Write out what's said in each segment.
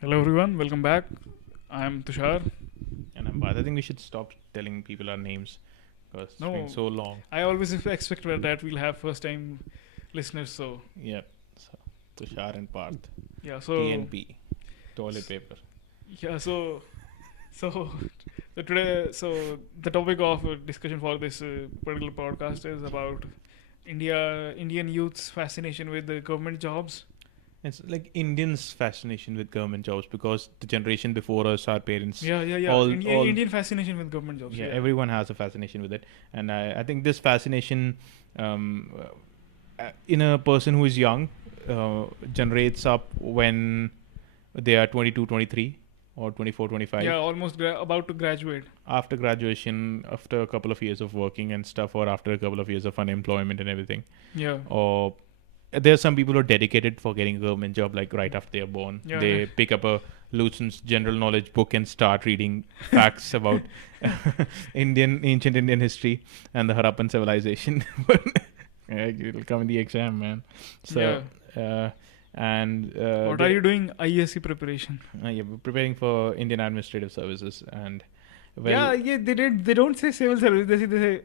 Hello everyone, welcome back. I'm Tushar. And I think we should stop telling people our names because it's been No, so long. I always expect that we'll have first time listeners. So Yep. So Tushar and Parth. yeah, so TNP. Toilet paper. yeah, so so today, so the topic of discussion for this particular podcast is about Indian youth's fascination with the government jobs. It's like Indians' fascination with government jobs because the generation before us, our parents, Yeah. all Indian fascination with government jobs. yeah, Yeah, everyone has a fascination with it, and I think this fascination, um, in a person who is young, generates up when they are 22, 23, or 24, 25. yeah, almost about to graduate. After graduation, after a couple of years of working and stuff, or after a couple of years of unemployment and everything, Yeah, or there are some people who are dedicated for getting a government job like right after they are born. yeah, They pick up a Lucen's general knowledge book and start reading facts about ancient Indian history and the Harappan civilization. But it'll come in the exam, man. So and What are you doing? ISC preparation. yeah, we're preparing for Indian Administrative Services and Yeah. They don't say civil service. They say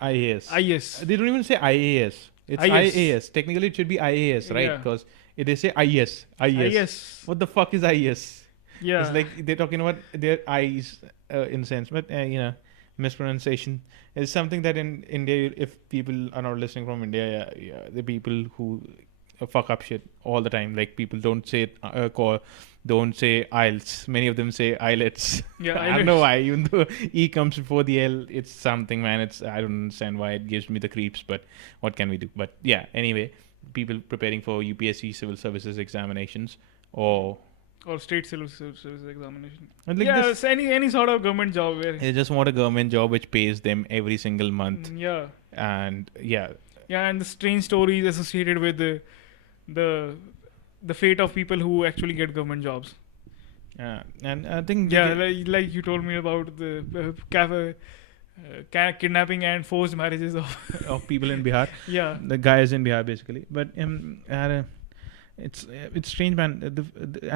IAS. IS. They don't even say IAS. It's IAS. IAS. Technically, it should be IAS, right? Yeah. Because they say IS. IS. What the fuck is IS? Yeah. It's like they're talking about their eyes in a sense, but mispronunciation is something that in India, if people are not listening from India, the people who fuck up shit all the time. Like people don't say don't say IELTS. Many of them say IELTS. Yeah, I don't know why. Even though E comes before the L, it's something, man. I don't understand why it gives me the creeps, but what can we do? But yeah, anyway, people preparing for UPSC civil services examinations or Or state civil service examination. and like Yeah, this, it's any sort of government job where. they just want a government job which pays them every single month. Yeah. And yeah, And the strange stories associated with the the fate of people who actually get government jobs. and I think Yeah, like you told me about the kidnapping and forced marriages of. of people in Bihar, Yeah. the guys in Bihar basically. But it's strange, man.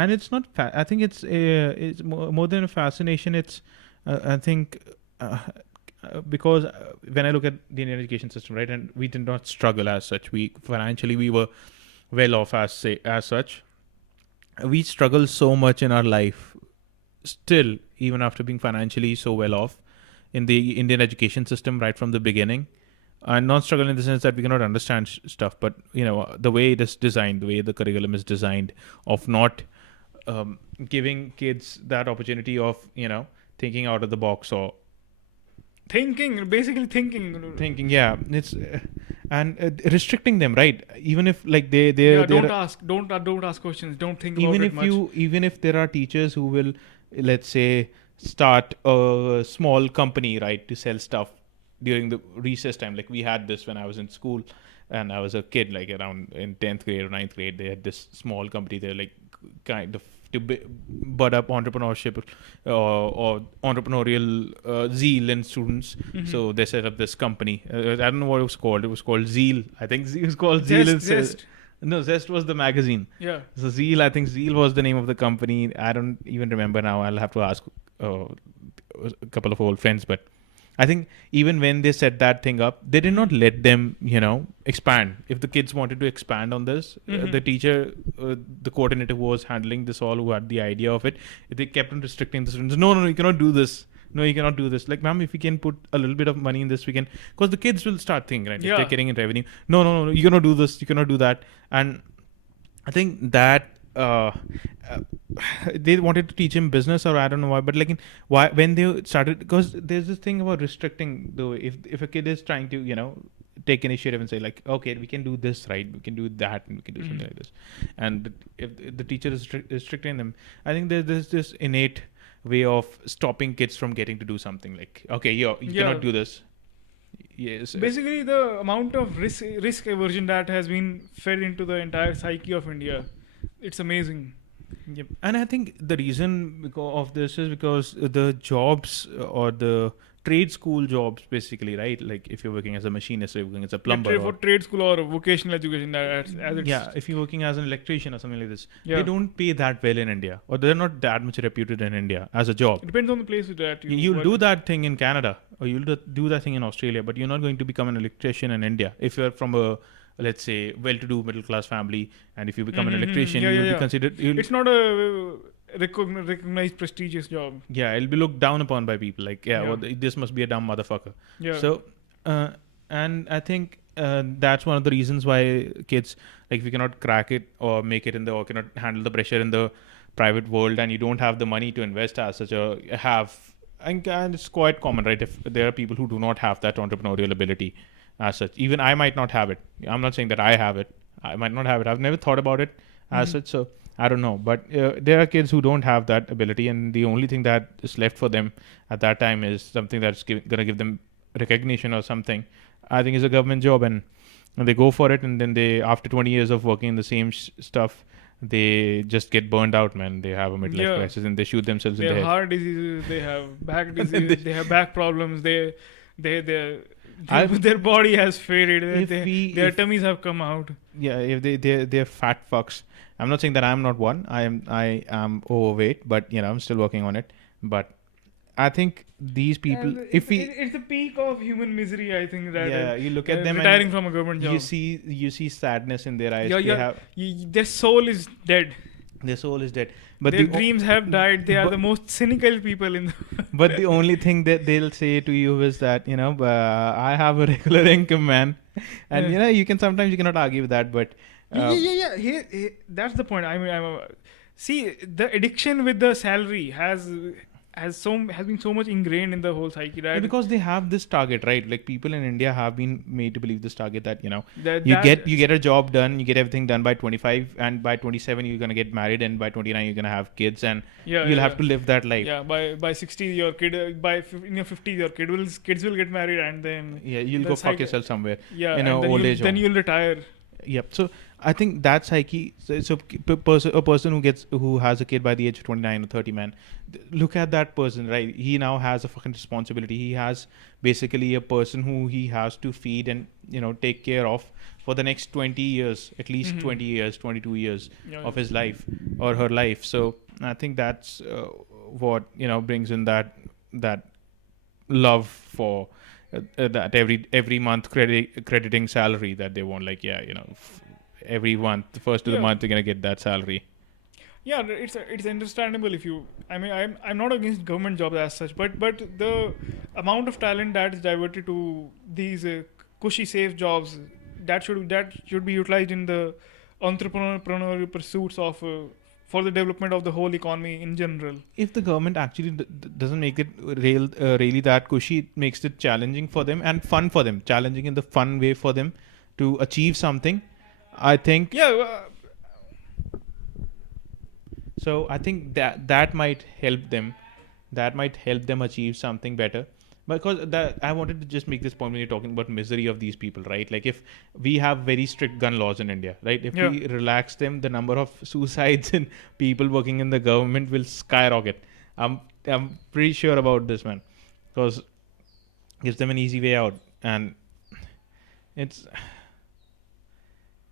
And it's not. I think it's more than a fascination. It's I think. Because when I look at the Indian education system, right, and we did not struggle as such. We financially we were well off as such. We struggle so much in our life, still even after being financially so well off, in the Indian education system right from the beginning. And not struggle in the sense that we cannot understand stuff, but the way it is designed, the way the curriculum is designed, of not giving kids that opportunity of thinking out of the box or Basically thinking. yeah, it's and restricting them, right? Even if like they Yeah, they're don't ask questions. Don't think even about if it much. even if there are teachers who will, let's say, start a small company, right, to sell stuff during the recess time. Like we had this when I was in school and I was a kid, like around in 10th grade or 9th grade. They had this small company. They're like kind of to bud up entrepreneurship or entrepreneurial zeal in students. Mhm. So they set up this company. I don't know what it was called. It was called Zeal. I think it was called Zeal. Zest. No, Zest was the magazine. Yeah. So Zeal, I think Zeal was the name of the company. I don't even remember now. I'll have to ask a couple of old friends. But I think even when they set that thing up, they did not let them, expand. If the kids wanted to expand on this, Mhm. the teacher, the coordinator who was handling this all, who had the idea of it, they kept on restricting the students. No, you cannot do this. No, you cannot do this. Like, ma'am, if we can put a little bit of money in this, we can. Because the kids will start thinking, right? If Yeah. they're getting in revenue. No, you cannot do this. You cannot do that. And I think that they wanted to teach him business, or I don't know why, but like why when they started, because there's this thing about restricting the way, if a kid is trying to take initiative and say like, okay, we can do this, right, we can do that, and we can do something like this, and if the teacher is restricting them, I think there's this innate way of stopping kids from getting to do something. Like, okay, you cannot do this. Yes. Basically, the amount of risk aversion that has been fed into the entire psyche of India, it's amazing. Yep. And I think the reason of this is because the jobs or the trade school jobs, basically, right? Like if you're working as a machinist, or you're working as a plumber, For trade school or vocational education, as it's yeah, if you're working as an electrician or something like this, yeah. they don't pay that well in India, or they're not that much reputed in India as a job. It depends on the place that You'll work do in. that thing in Canada, or you'll do that thing in Australia, but you're not going to become an electrician in India if you're from a, let's say, well-to-do middle-class family, and if you become an electrician, Yeah, you'll yeah, be considered. It's not a recognized prestigious job. Yeah, it'll be looked down upon by people. Like, yeah, Yeah. well, this must be a dumb motherfucker. Yeah. So, and I think that's one of the reasons why kids, like, if you cannot crack it or make it or cannot handle the pressure in the private world, and you don't have the money to invest as such and it's quite common, right? If there are people who do not have that entrepreneurial ability as such, even I might not have it. I'm not saying that I have it. I might not have it. I've never thought about it as such, so I don't know. But there are kids who don't have that ability, and the only thing that is left for them at that time is something that's going to give them recognition or something. I think is a government job, and they go for it, and then they, after 20 years of working in the same stuff, they just get burned out, man. They have a midlife crisis, and they shoot themselves in the They head. have heart diseases. They have back diseases. they have back problems. Their body has faded. Their tummies have come out. Yeah, if they're fat fucks. I'm not saying that I'm not one. I am overweight, but I'm still working on it. But I think these people, it's the peak of human misery. I think that you look at them retiring from a government job. You see sadness in their eyes. Their soul is dead. Their soul is dead. But their dreams have died. They are the most cynical people in the But the only thing that they'll say to you is that, I have a regular income, man. And, you cannot argue with that, but... Here, that's the point. I mean, see, the addiction with the salary has been so much ingrained in the whole psyche, right? Yeah, because they have this target, right? Like, people in India have been made to believe this target that you get a job done, you get everything done by 25, and by 27 you're gonna get married, and by 29 you're gonna have kids, and you'll have to live that life. Yeah, by 60 your kid, in your 50s your kids will get married, and then you'll go fuck yourself somewhere. Yeah, in an old age home. Then you'll retire. Yep. So I think that psyche. So a person who has a kid by the age of 29 or 30, man, look at that person, right? He now has a fucking responsibility. He has basically a person who he has to feed and take care of for the next 20 years, at least 20 years, 22 years of his life or her life. So I think that's what brings in that love for. That every month crediting salary that they want, like every month, the first of the month you're gonna get that salary. Yeah, it's understandable if you. I mean, I'm not against government jobs as such, but the amount of talent that is diverted to these cushy safe jobs that should be utilized in the entrepreneurial pursuits of. For the development of the whole economy in general. If the government actually doesn't make it really that cushy, it makes it challenging for them and fun for them. Challenging in the fun way for them to achieve something, I think. Yeah. So I think that might help them. That might help them achieve something better. Because I wanted to just make this point when you're talking about misery of these people, right? Like if we have very strict gun laws in India, right? If we relax them, the number of suicides and people working in the government will skyrocket. I'm pretty sure about this, man, because it gives them an easy way out, and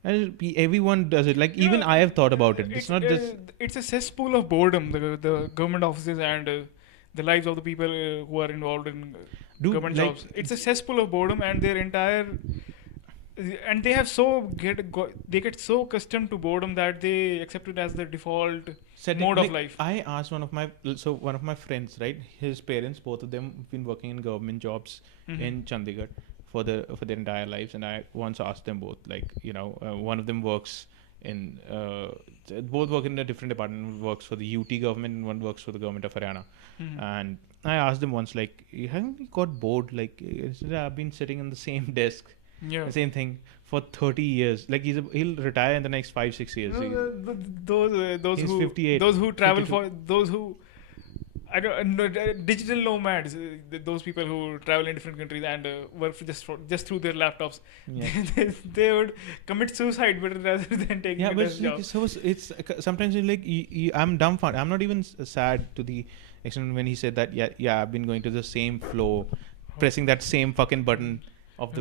everyone does it. Like even I have thought about it. It's not just. It's a cesspool of boredom. The government offices and. The lives of the people who are involved in government jobs. It's a cesspool of boredom, and their entire, and they have they get so accustomed to boredom that they accept it as the default mode of life. I asked one of my friends, right? His parents, both of them, have been working in government jobs in Chandigarh for their entire lives, and I once asked them both, like one of them works in both work in a different department. One works for the UT government and one works for the government of Haryana. And I asked them once, like, haven't you got bored? Like, I've been sitting on the same desk, the same thing for 30 years. Like he'll retire in the next 5-6 years. Those he's who 58. Those who travel 52. for those who. I don't no, digital nomads, those people who travel in different countries and work just through their laptops. Yeah. They would commit suicide, but rather than taking Yeah, a but desk job. it's sometimes you're like I'm dumbfounded. I'm not even sad to the extent when he said that. Yeah, I've been going to the same flow, pressing that same fucking button of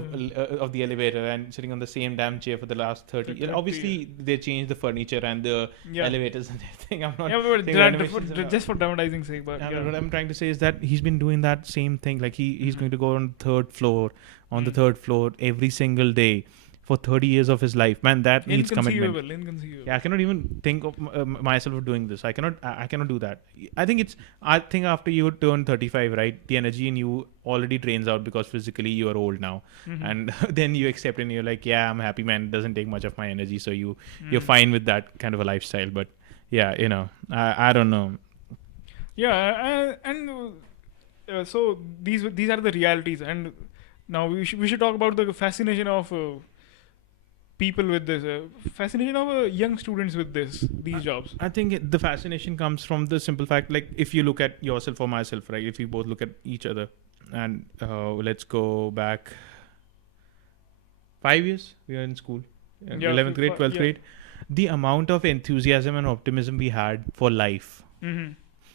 the elevator and sitting on the same damn chair for the last 30 years. 30, Obviously, they changed the furniture and the yeah. elevators and everything. I'm not Yeah, but saying renovations are not- just for dramatizing sake, but Yeah, yeah. but what I'm trying to say is that he's been doing that same thing. Like he's going to go on the third floor, the third floor every single day for 30 years of his life. Man, that needs commitment. Inconceivable. Yeah, I cannot even think of myself of doing this. I cannot do that. I think after you turn 35, right, the energy in you already drains out because physically you are old now, and then you accept and you're like, yeah, I'm happy, man. It doesn't take much of my energy, so you're fine with that kind of a lifestyle. But yeah, I don't know. Yeah, so these are the realities, and now we should talk about the fascination of people with this, fascination of young students with these jobs. I think the fascination comes from the simple fact, like if you look at yourself or myself, right? If we both look at each other, and let's go back 5 years, we are in school, 11th grade, 12th grade. The amount of enthusiasm and optimism we had for life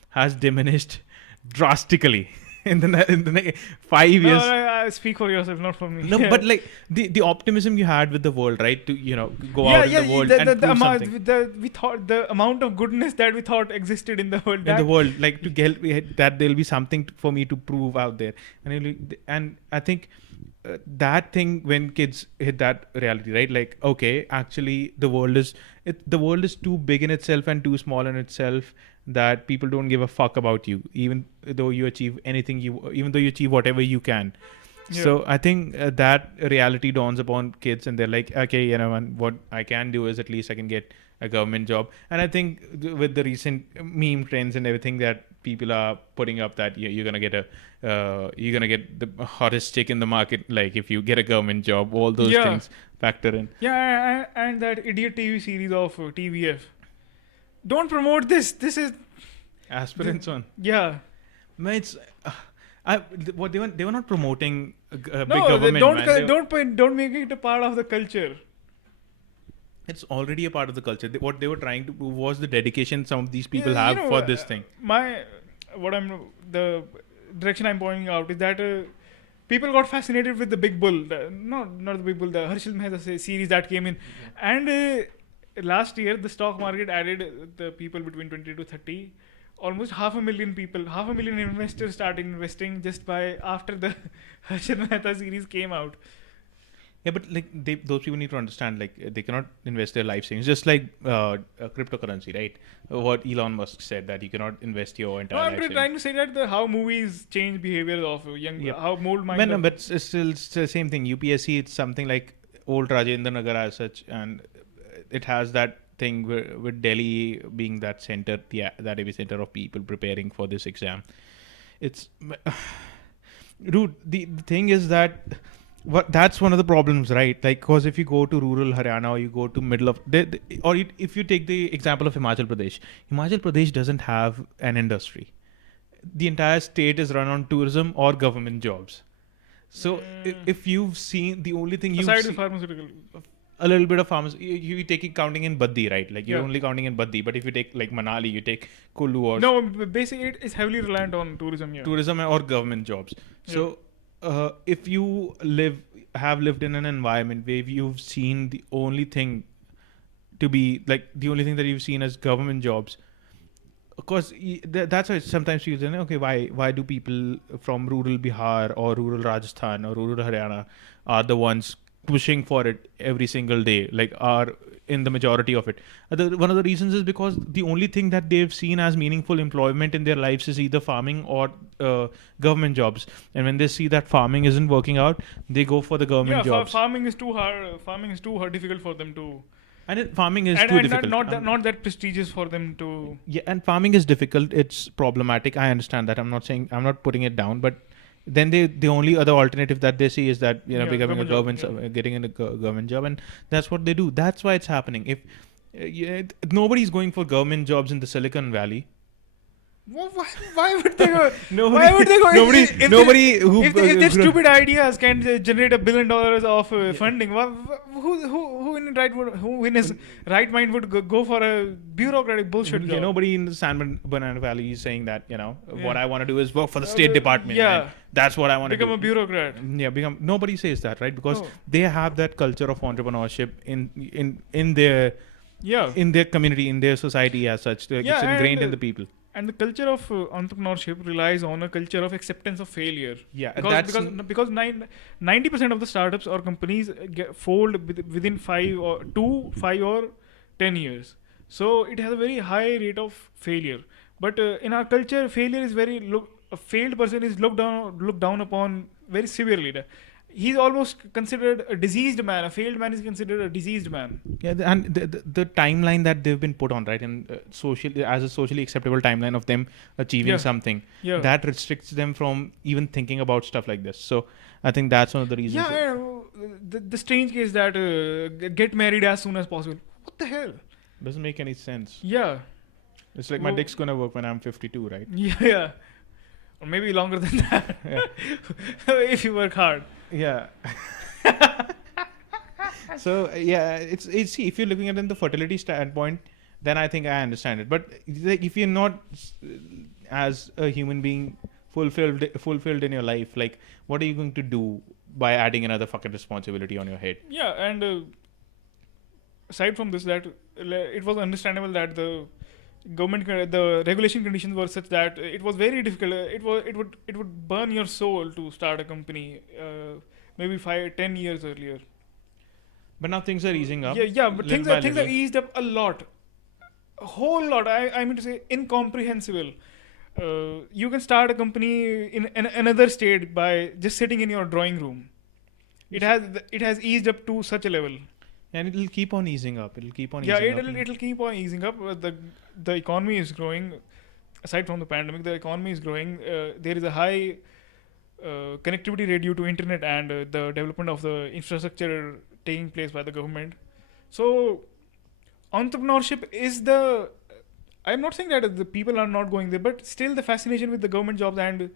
has diminished drastically in the 5 years. No, speak for yourself, not for me. No, but like the optimism you had with the world, right? To go out in the world and prove something. We thought the amount of goodness that we thought existed in the world. In the world, like to get that there'll be something for me to prove out there, and I think that thing when kids hit that reality, right? Like, okay, actually, the world is too big in itself and too small in itself that people don't give a fuck about you, even though you achieve whatever you can. Yeah. So I think that reality dawns upon kids, and they're like, okay, and what I can do is at least I can get a government job. And I think with the recent meme trends and everything that people are putting up, that you're gonna get the hottest chick in the market, like if you get a government job, all those things factor in. Yeah, and that idiot TV series of TVF. Don't promote this. This is Aspirants on. Yeah. Man, it's what they were not promoting big No, government. don't make it a part of the culture. It's already a part of the culture. What they were trying to prove was the dedication some of these people have for this thing. The direction I'm pointing out is that people got fascinated with the Big Bull. Not the Big Bull. The Harshil Mehta series that came in, and last year the stock market added the people between 20 to 30. Almost 500,000 investors started investing just by after the Harshil Mehta series came out. Yeah, but like those people need to understand, like they cannot invest their life savings. Just like cryptocurrency, right? What Elon Musk said, that you cannot invest your entire life savings. I'm trying to say that how movies change behavior of young, how mold mind. No, but it's still the same thing. UPSC, it's something like old Rajendra Nagar as such, and it has that thing with Delhi being that center, that epicenter of people preparing for this exam. It's dude. The thing is that. That's one of the problems, right? Like, because if you go to rural Haryana or you go to middle of, if you take the example of Himachal Pradesh doesn't have an industry. The entire state is run on tourism or government jobs. So if you've seen, the only thing aside from pharmaceutical, a little bit of farmers, you take counting in Baddi, right? Like you're only counting in Baddi, but if you take like Manali, you take Kullu or no, basically it is heavily reliant on tourism. Yeah. Tourism or government jobs. So. If you have lived in an environment where you've seen the only thing that you've seen as government jobs, of course, that's why sometimes you say, okay, why do people from rural Bihar or rural Rajasthan or rural Haryana are the ones pushing for it every single day, like are in the majority of it? One of the reasons is because the only thing that they've seen as meaningful employment in their lives is either farming or government jobs. And when they see that farming isn't working out, they go for the government jobs. Farming is too hard. Farming is too hard, difficult for them to. And farming is too difficult. Not that prestigious for them to. Yeah, and farming is difficult. It's problematic. I understand that. I'm not putting it down, but. Then the only other alternative that they see is that becoming a government getting in a government job, and that's what they do. That's why it's happening. If nobody's going for government jobs in the Silicon Valley, Why would they go? Nobody, Why would they go? nobody, If nobody who if their stupid ideas can generate $1 billion of funding, who in right who in his right mind would go for a bureaucratic bullshit job? Nobody in the San Bernardino Valley is saying that what Yeah. I want to do is work for the State Department. Yeah. And that's what I want to do. Become a bureaucrat. Yeah, nobody says that, right? Because No. they have that culture of entrepreneurship in their Yeah. in their community, in their society as such. Like, Yeah, it's ingrained and, in the people. And the culture of entrepreneurship relies on a culture of acceptance of failure. Yeah, Because 90% of the startups or companies fold within 5 or 10 years. So it has a very high rate of failure. But in our culture, failure is a failed person is looked down upon very severely. He's almost considered a diseased man. A failed man is considered a diseased man. Yeah, and the timeline that they've been put on, right, in as a socially acceptable timeline of them achieving something, that restricts them from even thinking about stuff like this. So I think that's one of the reasons. Yeah, the strange case that get married as soon as possible. What the hell? Doesn't make any sense. Yeah. It's like my dick's gonna work when I'm 52, right? Yeah. Or maybe longer than that. If you work hard. Yeah. So it's see, if you're looking at it in the fertility standpoint, then I think I understand it. But if you're not as a human being fulfilled in your life, like, what are you going to do by adding another fucking responsibility on your head? Yeah, and aside from this, that it was understandable that the the regulation conditions were such that it was very difficult. It would burn your soul to start a company. Maybe 5-10 years earlier. But now things are easing up. Yeah, but things are eased up a lot, a whole lot. I mean to say, incomprehensible. You can start a company in another state by just sitting in your drawing room. It has eased up to such a level. And it'll keep on easing up. It'll keep on easing up. The economy is growing. Aside from the pandemic, the economy is growing. There is a high connectivity rate due to internet and the development of the infrastructure taking place by the government. So entrepreneurship is I'm not saying that the people are not going there, but still the fascination with the government jobs and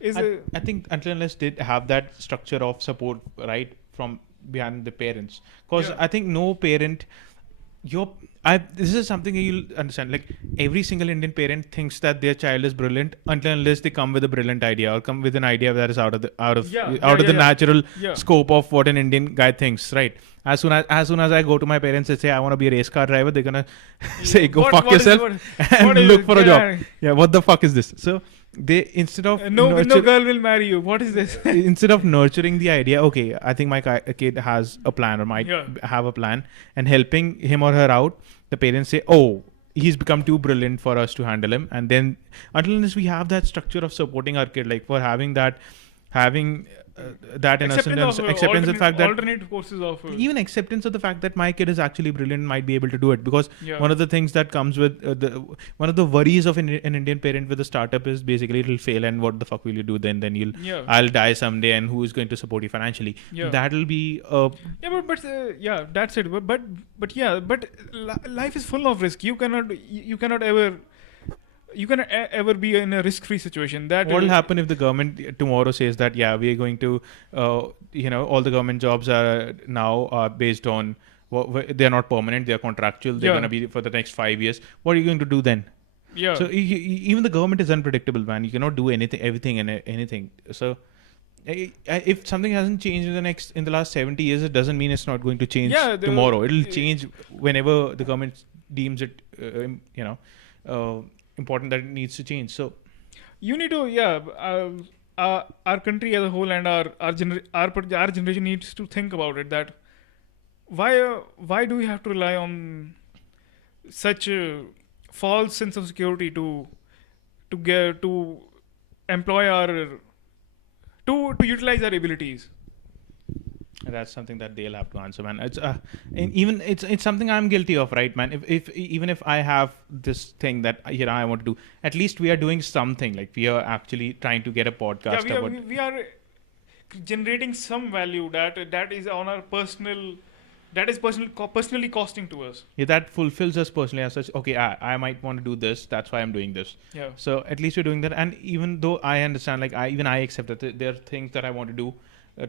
I think until unless they have that structure of support right from behind the parents, because I think no parent this is something you'll understand. Like, every single Indian parent thinks that their child is brilliant until unless they come with a brilliant idea or come with an idea that is out of the natural scope of what an Indian guy thinks. Right? As soon as I go to my parents and say I want to be a race car driver, they're gonna say go fuck yourself and look for a job. Yeah, what the fuck is this? So they instead of no girl will marry you. What is this? Instead of nurturing the idea, okay, I think my kid has a plan or might have a plan, and helping him or her out, the parents say, oh, he's become too brilliant for us to handle him. And then until we have that structure of supporting our kid, like for having that acceptance of the fact that alternate courses of even acceptance of the fact that my kid is actually brilliant, might be able to do it, because one of the things that comes with one of the worries of an Indian parent with a startup is basically it'll fail, and what the fuck will you do then I'll die someday, and who is going to support you financially? That'll be that's it. But life is full of risk. You cannot ever be in a risk-free situation. That what will happen if the government tomorrow says that we are going to all the government jobs are now based on they're not permanent, they're contractual, they're going to be for the next 5 years. What are you going to do then? So even the government is unpredictable, man. You cannot do anything. So if something hasn't changed in the last 70 years, it doesn't mean it's not going to change tomorrow. It'll change whenever the government deems it important that it needs to change. So you need to our country as a whole and our generation needs to think about it, that why do we have to rely on such a false sense of security to employ to utilize our abilities. That's something that they'll have to answer, man. It's something I'm guilty of, right, man? Even if I have this thing that I want to do, at least we are doing something. Like, we are actually trying to get a podcast. We are generating some value that is on our personal that is personally costing to us. Yeah, that fulfills us personally as such. Okay, I might want to do this. That's why I'm doing this. Yeah. So at least you're doing that. And even though I understand, like I accept that there are things that I want to do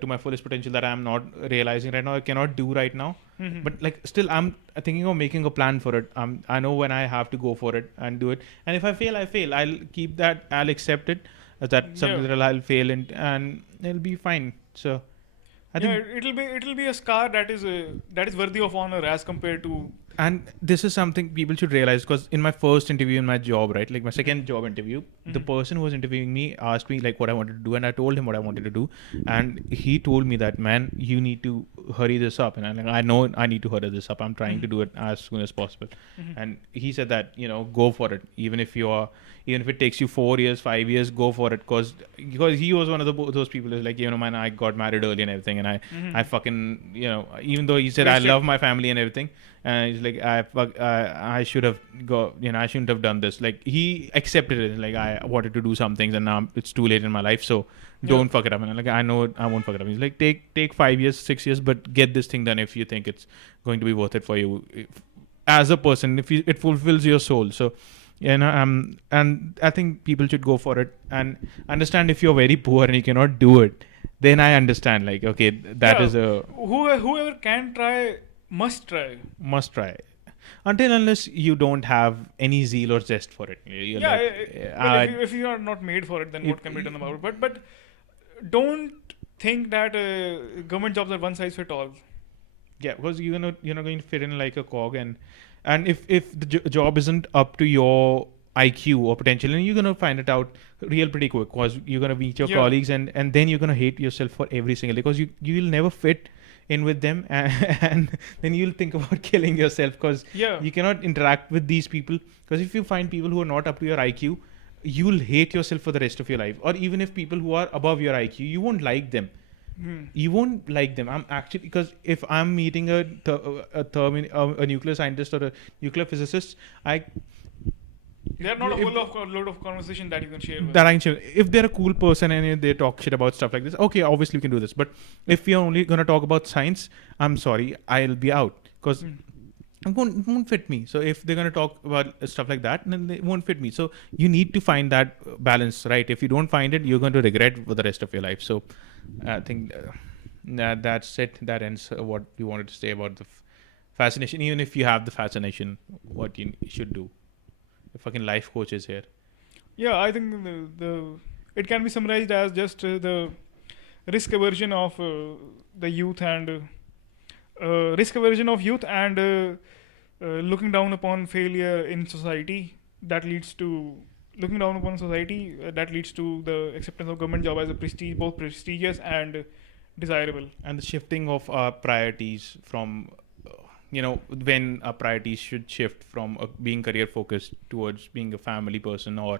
to my fullest potential that I'm not realizing right now. I cannot do right now. Mhm. But like still, I'm thinking of making a plan for it. I know when I have to go for it and do it. And if I fail, I fail. I'll keep that. I'll accept it. That's something Yeah. that I'll fail in, and it'll be fine. So I Yeah, think, it'll be a scar that is worthy of honor as compared to. and this is something people should realize, because in my first interview in my job, right, like my second job interview, the Mhm. person who was interviewing me asked me like what I wanted to do, and I told him what I wanted to do, and he told me that, man, you need to hurry this up, and I'm like, I know I need to hurry this up. I'm trying to do it as soon as possible. Mhm. And he said that, go for it, even if it takes you 4 years, 5 years, go for it, because he was one of those people who's like, man, I got married early and everything, and Mhm. I fucking, even though he said I Wasted. love my family and everything, and he's like, I should have I shouldn't have done this. Like, he accepted it. Like, I wanted to do some things, and now it's too late in my life, so don't fuck it up. And I'm like, I know I won't fuck it up. He's like, take 5 years, 6 years, but get this thing done if you think it's going to be worth it for you, as a person, if it fulfills your soul. So, and I think people should go for it and understand, if you're very poor and you cannot do it, then I understand, like, okay, that is a Whoever can try must try. must try. Until unless you don't have any zeal or zest for it. You're Yeah, like, well, if you are not made for it, then what can be done about it? But don't think that government jobs are one size fit all. yeah, because you're not going to fit in like a cog, and if the job isn't up to your IQ or potential, and you're gonna find it out real pretty quick, because you're gonna meet your Yeah. colleagues, and then you're gonna hate yourself for every single day, because you'll never fit in with them, and then you'll think about killing yourself, because Yeah. you cannot interact with these people. Because if you find people who are not up to your IQ, you'll hate yourself for the rest of your life. Or even if people who are above your IQ, you won't like them. Hmm. You won't like them. I'm actually, because if I'm meeting a nuclear scientist or a nuclear physicist, They are not a if- load of conversation that you can share with. that I can share. If they're a cool person and they talk shit about stuff like this, okay, obviously we can do this. But if we are only gonna talk about science, I'm sorry, I'll be out, because Hmm. it won't fit me. So if they're gonna talk about stuff like that, then they won't fit me. So you need to find that balance, right? If you don't find it, you're going to regret for the rest of your life. So I think that's it. That ends what we wanted to say about the fascination. Even if you have the fascination, what you should do. The fucking life coach is here. Yeah, I think the it can be summarized as just the risk aversion of the youth and risk aversion of youth and looking down upon failure in society that leads to looking down upon society that leads to the acceptance of government job as a both prestigious and desirable. And the shifting of our priorities from when our priorities should shift from being career focused towards being a family person, or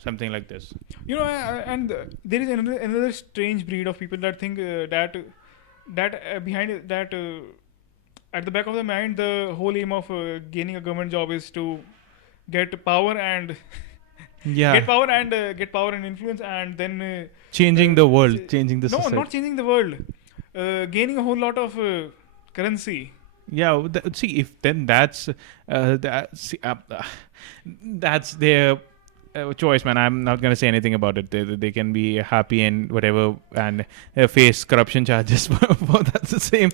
something like this. And there is another strange breed of people that think that behind it, that at the back of the mind the whole aim of gaining a government job is to get power and Yeah, get power and influence, and then changing the world, changing the no, society. not changing the world, gaining a whole lot of currency. Yeah, see, if then that's that's their choice, man. I'm not gonna say anything about it. They can be happy and whatever, and face corruption charges. That's the same.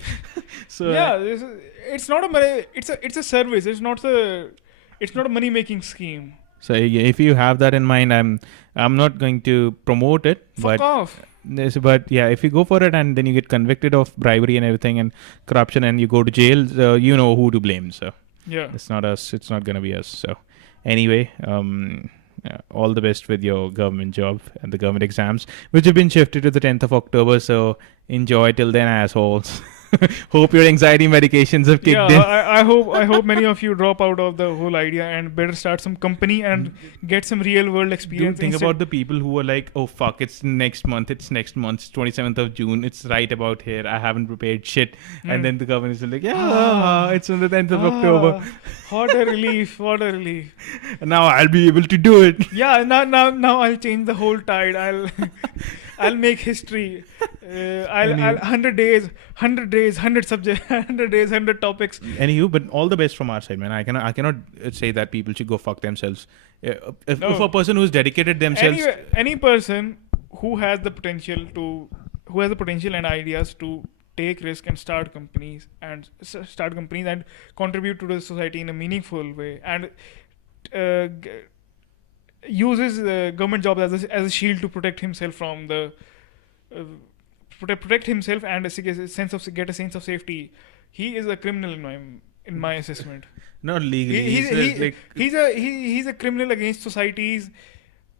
So Yeah, it's not a money. It's a service. It's not a money making scheme. So if you have that in mind, I'm not going to promote it, Fuck off. but yeah, if you go for it and then you get convicted of bribery and everything and corruption and you go to jail, you know who to blame. So Yeah. it's not us. It's not gonna be us. So anyway, all the best with your government job and the government exams, which have been shifted to the 10th of October. So enjoy till then, assholes. Hope your anxiety medications have kicked in. I hope many of you drop out of the whole idea and better start some company and get some real world experience. Dude, think instead- about the people who are like, oh fuck, it's next month, it's 27th of June, it's right about here, I haven't prepared shit. And then the government is like, yeah, it's on the 10th of October. What a relief! What a relief! And now I'll be able to do it. Yeah, now I'll change the whole tide. I'll make history. I'll Anyway. 100 subject, 100 days, 100 topics. Anywho, but all the best from our side, man. I cannot say that people should go fuck themselves. If No. a person who's dedicated themselves, Any person who has the potential and ideas to take risk and start companies and contribute to the society in a meaningful way, and uses government jobs as a shield to protect himself from the protect himself and get a sense of safety. He is a criminal in my assessment. not legally, He's a criminal against society's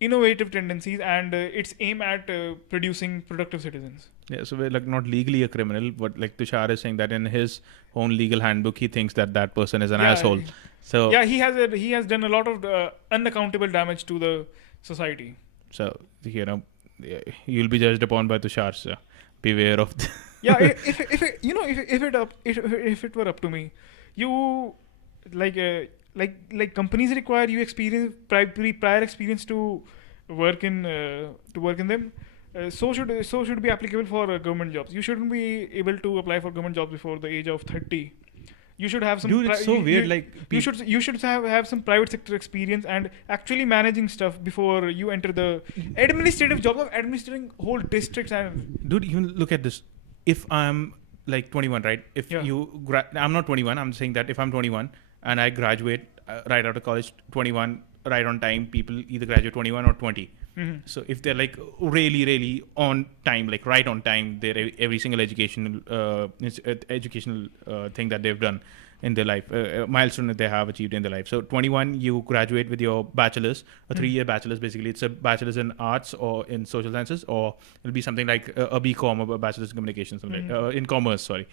innovative tendencies and its aim at producing productive citizens. yeah. So we're like not legally a criminal, but like Tushar is saying that in his own legal handbook, he thinks that person is an asshole. So yeah, he has done a lot of unaccountable damage to the society. So you'll be judged upon by Tushar. So beware of. Yeah, if it were up to me, you like companies require you prior experience to work in them. So should be applicable for government jobs. You shouldn't be able to apply for government jobs before the age of 30. You should have some. Dude, it's so weird. You should have some private sector experience and actually managing stuff before you enter the administrative job of administering whole districts and. Dude, even look at this. If I'm like 21, right? If I'm not 21. I'm saying that if I'm 21 and I graduate right out of college, 21, right on time. People either graduate 21 or 20. Mm-hmm. So if they're like really on time, like right on time, they're every single educational thing that they've done in their life, milestone that they have achieved in their life. So 21, you graduate with your bachelor's, a 3-year bachelor's. Basically, it's a bachelor's in arts or in social sciences, or it'll be something like a BCom or a bachelor's in communications, in commerce, sorry,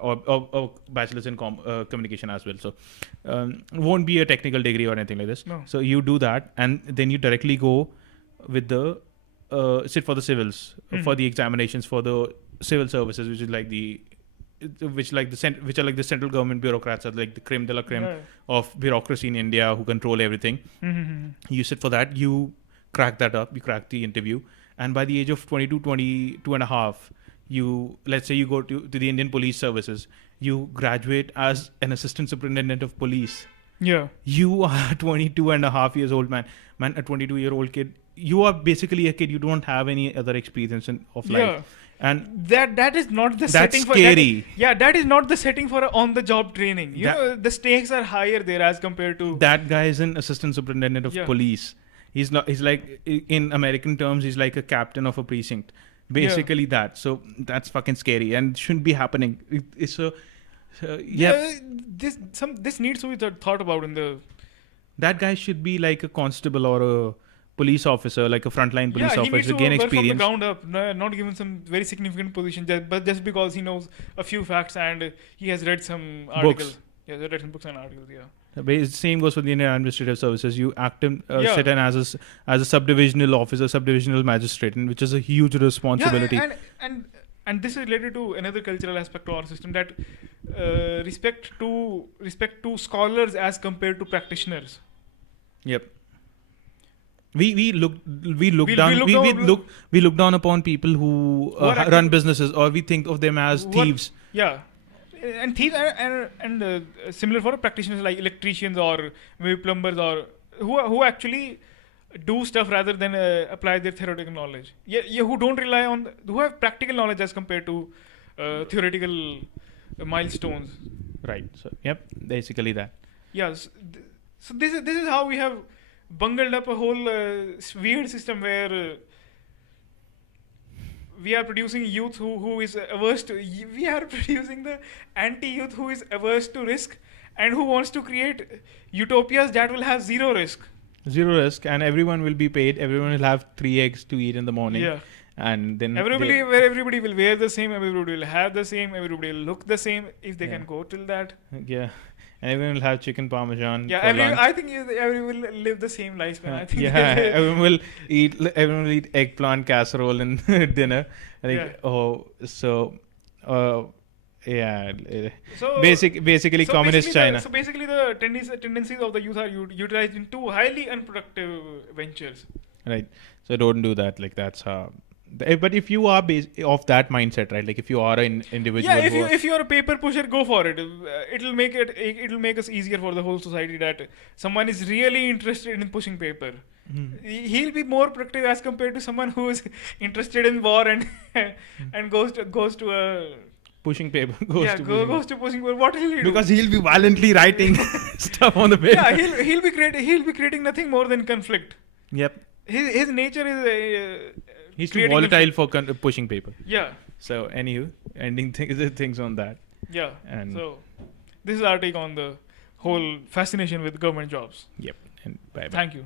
or bachelor's in communication as well. So won't be a technical degree or anything like this. No. So you do that, and then you directly go with the sit for the civils, for the examinations for the civil services, which are like the central government bureaucrats, are like the creme de la creme of bureaucracy in India, who control everything. You sit for that, you crack that up, you crack the interview, and by the age of 22 and a half, let's say you go to the Indian Police Services, you graduate as an assistant superintendent of police. Yeah. You are 22 and a half years old, man. A 22-year-old kid. You are basically a kid. You don't have any other experience of life. Yeah. And that is not the that's setting scary. for that. That is not the setting for on-the-job training. The stakes are higher there as compared to that guy is an assistant superintendent of police. He's not. He's like, in American terms, he's like a captain of a precinct. Basically that. So that's fucking scary and shouldn't be happening. This needs to be thought about in the. That guy should be like a constable or a police officer, like a frontline police officer, to gain experience. From the ground up, not given some very significant position, but just because he knows a few facts and he has read some articles. Yeah, read some books and articles. Yeah. The same goes for the Indian Administrative Services. You sit in as a subdivisional officer, subdivisional magistrate, which is a huge responsibility. Yeah, and this is related to another cultural aspect of our system, that respect to scholars as compared to practitioners. Yep. We look down upon people who run businesses, or we think of them as thieves. And thieves and similar for practitioners like electricians or maybe plumbers, or who actually do stuff rather than apply their theoretical knowledge. Who don't rely on, who have practical knowledge as compared to theoretical milestones. Right. So basically that. Yes. So this is how we have bungled up a whole weird system where we are producing youth who is averse to. We are producing the anti-youth who is averse to risk and who wants to create utopias that will have zero risk. Zero risk, and everyone will be paid. Everyone will have 3 eggs to eat in the morning. Yeah. And then everybody will wear the same. Everybody will have the same. Everybody will look the same if they can go till that. Yeah. And everyone will have chicken parmesan. Yeah, I think everyone will live the same lifespan. I think. Yeah, everyone will eat eggplant casserole in dinner. So basically communist China. So basically, the tendencies of the youth are utilized into highly unproductive ventures. Right. So don't do that. Like that's how. But if you are of that mindset, right? Like if you are an individual, Yeah, if you're a paper pusher, go for it. It'll make us easier for the whole society that someone is really interested in pushing paper. He'll be more productive as compared to someone who is interested in war and and goes to a pushing paper goes to pushing paper. What will he do? because he'll be violently writing stuff on the paper. Yeah, he'll be creating nothing more than conflict. Yep. His nature is He's too creating volatile for pushing paper. yeah. So, anywho, ending things on that. Yeah. And So this is our take on the whole fascination with government jobs. yep. And bye bye. Thank you.